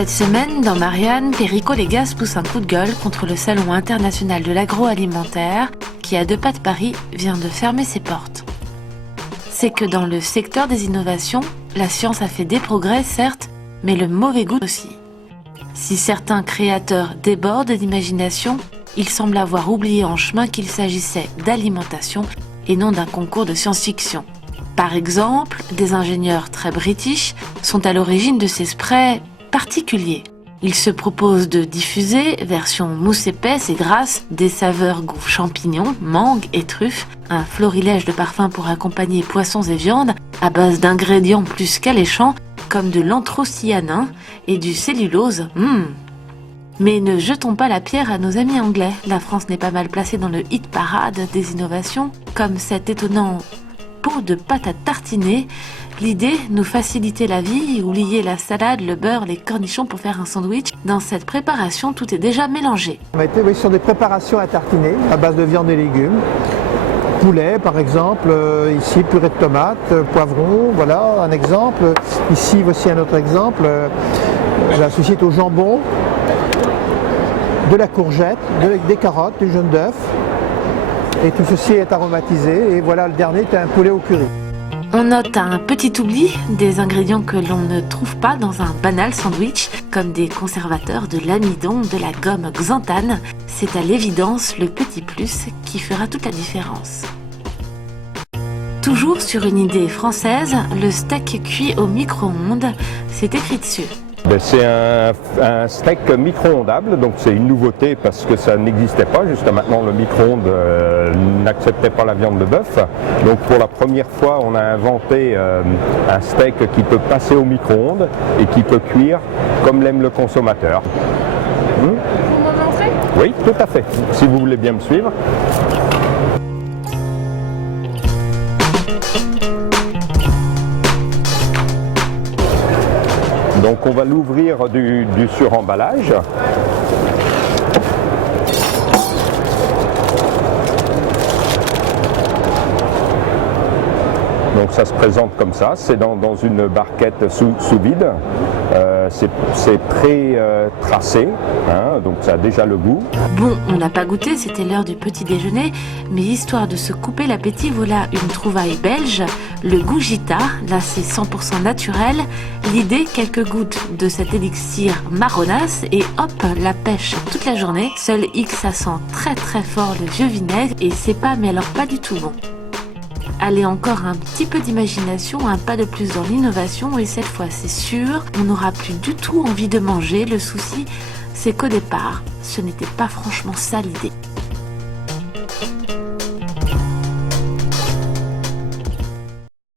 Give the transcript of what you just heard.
Cette semaine, dans Marianne, Perico Légas pousse un coup de gueule contre le Salon international de l'agroalimentaire qui, à 2 pas de Paris, vient de fermer ses portes. C'est que dans le secteur des innovations, la science a fait des progrès, certes, mais le mauvais goût aussi. Si certains créateurs débordent d'imagination, ils semblent avoir oublié en chemin qu'il s'agissait d'alimentation et non d'un concours de science-fiction. Par exemple, des ingénieurs très british sont à l'origine de ces sprays particuliers. Ils se proposent de diffuser, version mousse épaisse et grasse, des saveurs goût champignons, mangue et truffes, un florilège de parfums pour accompagner poissons et viandes à base d'ingrédients plus qu'alléchants comme de l'anthrocyanin et du cellulose. Mais ne jetons pas la pierre à nos amis anglais. La France n'est pas mal placée dans le hit parade des innovations, comme cet étonnant pot de pâte à tartiner. L'idée, nous faciliter la vie ou lier la salade, le beurre, les cornichons pour faire un sandwich. Dans cette préparation, tout est déjà mélangé. On a été sur des préparations à tartiner à base de viande et légumes. Poulet par exemple, ici purée de tomates, poivron, voilà un exemple. Ici voici un autre exemple, la saucisse au jambon, de la courgette, des carottes, du jaune d'œuf. Et tout ceci est aromatisé et voilà le dernier c'est un poulet au curry. On note un petit oubli des ingrédients que l'on ne trouve pas dans un banal sandwich, comme des conservateurs, de l'amidon, de la gomme xanthane. C'est à l'évidence le petit plus qui fera toute la différence. Toujours sur une idée française, le steak cuit au micro-ondes, c'est écrit dessus. C'est un steak micro-ondable, donc c'est une nouveauté parce que ça n'existait pas. Jusqu'à maintenant, le micro-ondes n'acceptait pas la viande de bœuf. Donc pour la première fois, on a inventé un steak qui peut passer au micro-ondes et qui peut cuire comme l'aime le consommateur. Vous me montrez ? Oui, tout à fait. Si vous voulez bien me suivre. Donc on va l'ouvrir du suremballage. Donc ça se présente comme ça, c'est dans une barquette sous vide. C'est pré-tracé, donc ça a déjà le goût. Bon, on n'a pas goûté, c'était l'heure du petit déjeuner, mais histoire de se couper l'appétit, voilà une trouvaille belge, le Goujita. Là c'est 100% naturel. L'idée, quelques gouttes de cet élixir marronasse et hop, la pêche toute la journée. Seul X, ça sent très très fort le vieux vinaigre et c'est pas, mais alors pas du tout bon. Allez, encore un petit peu d'imagination, un pas de plus dans l'innovation et cette fois c'est sûr, on n'aura plus du tout envie de manger. Le souci, c'est qu'au départ, ce n'était pas franchement ça l'idée.